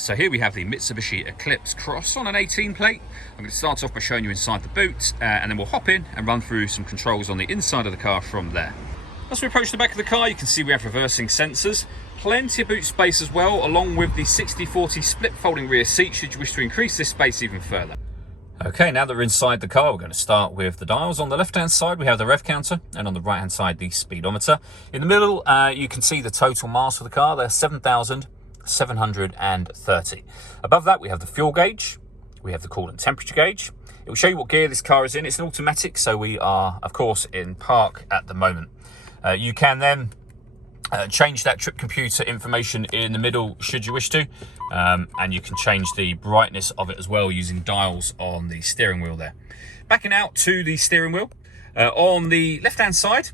So here we have the Mitsubishi Eclipse Cross on an 18 plate. I'm going to start off by showing you inside the boot and then we'll hop in and run through some controls on the inside of the car from there. As we approach the back of the car, you can see we have reversing sensors, plenty of boot space as well, along with the 60/40 split folding rear seat should you wish to increase this space even further. Okay, now that we're inside the car, we're going to start with the dials. On the left-hand side, we have the rev counter, and on the right-hand side, the speedometer. In the middle, you can see the total miles for the car. They're 7,730. Above that, we have the fuel gauge. We have the coolant temperature gauge. It will show you what gear this car is in. It's an automatic, so we are, of course, in park at the moment. You can then change that trip computer information in the middle should you wish to, and you can change the brightness of it as well using dials on the steering wheel there. Backing out to the steering wheel, on the left hand side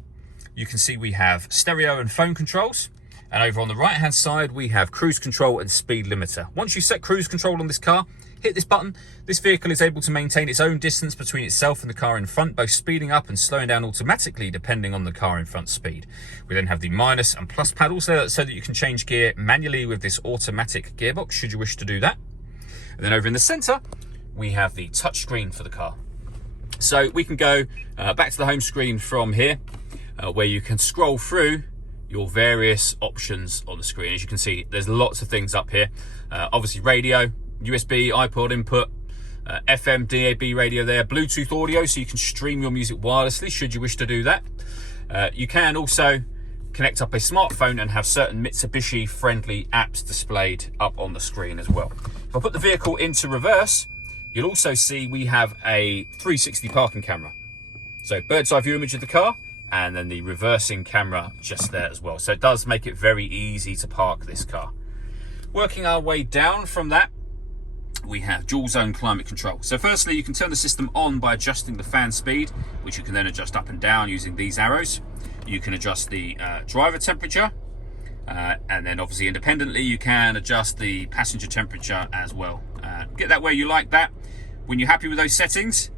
you can see we have stereo and phone controls, and over on the right hand side we have cruise control and speed limiter. Once you set cruise control on this car, hit this button. This vehicle is able to maintain its own distance between itself and the car in front, both speeding up and slowing down automatically depending on the car in front speed. We then have the minus and plus paddles there so that you can change gear manually with this automatic gearbox should you wish to do that. And then over in the center we have the touch screen for the car. So we can go back to the home screen from here, where you can scroll through your various options on the screen. As you can see, there's lots of things up here. Obviously radio, USB, iPod input, FM, DAB radio there, Bluetooth audio, so you can stream your music wirelessly should you wish to do that. You can also connect up a smartphone and have certain Mitsubishi friendly apps displayed up on the screen as well. If I put the vehicle into reverse, you'll also see we have a 360 parking camera. So bird's eye view image of the car, and then the reversing camera just there as well. So it does make it very easy to park this car. Working our way down from that, we have dual zone climate control. So firstly, you can turn the system on by adjusting the fan speed, which you can then adjust up and down using these arrows. You can adjust the driver temperature, and then obviously independently you can adjust the passenger temperature as well. Get that where you like that. When you're happy with those settings,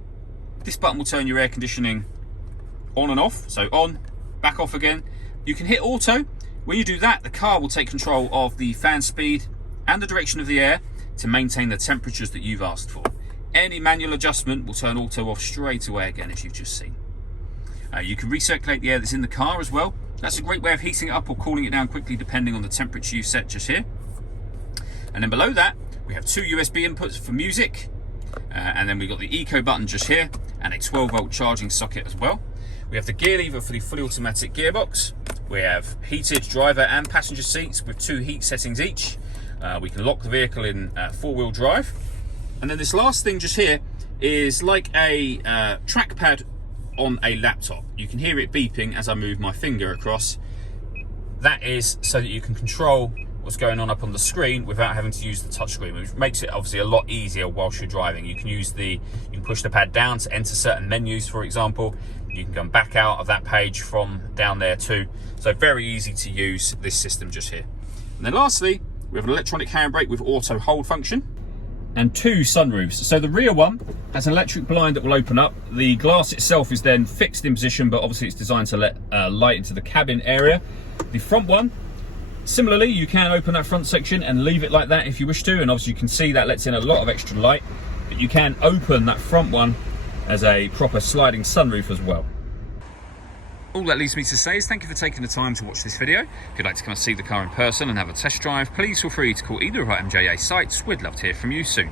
this button will turn your air conditioning on and off. So on, back off again. You can hit auto. When you do that, the car will take control of the fan speed and the direction of the air to maintain the temperatures that you've asked for. Any manual adjustment will turn auto off straight away again, as you've just seen. You can recirculate the air that's in the car as well. That's a great way of heating it up or cooling it down quickly depending on the temperature you've set just here. And then below that, we have two USB inputs for music, and then we've got the eco button just here, and a 12-volt charging socket as well. We have the gear lever for the fully automatic gearbox. We have heated driver and passenger seats with 2 heat settings each. We can lock the vehicle in 4-wheel drive. And then this last thing just here is like a trackpad on a laptop. You can hear it beeping as I move my finger across. That is so that you can control what's going on up on the screen without having to use the touchscreen, which makes it obviously a lot easier whilst you're driving. You can push the pad down to enter certain menus, for example. You can come back out of that page from down there too. So very easy to use this system just here. And then lastly, we have an electronic handbrake with auto hold function and 2 sunroofs. So the rear one has an electric blind that will open up. The glass itself is then fixed in position, but obviously it's designed to let light into the cabin area. The front one, similarly, you can open that front section and leave it like that if you wish to, and obviously you can see that lets in a lot of extra light, but you can open that front one as a proper sliding sunroof as well. All that leaves me to say is thank you for taking the time to watch this video. If you'd like to come and see the car in person and have a test drive, please feel free to call either of our MJA sites. We'd love to hear from you soon.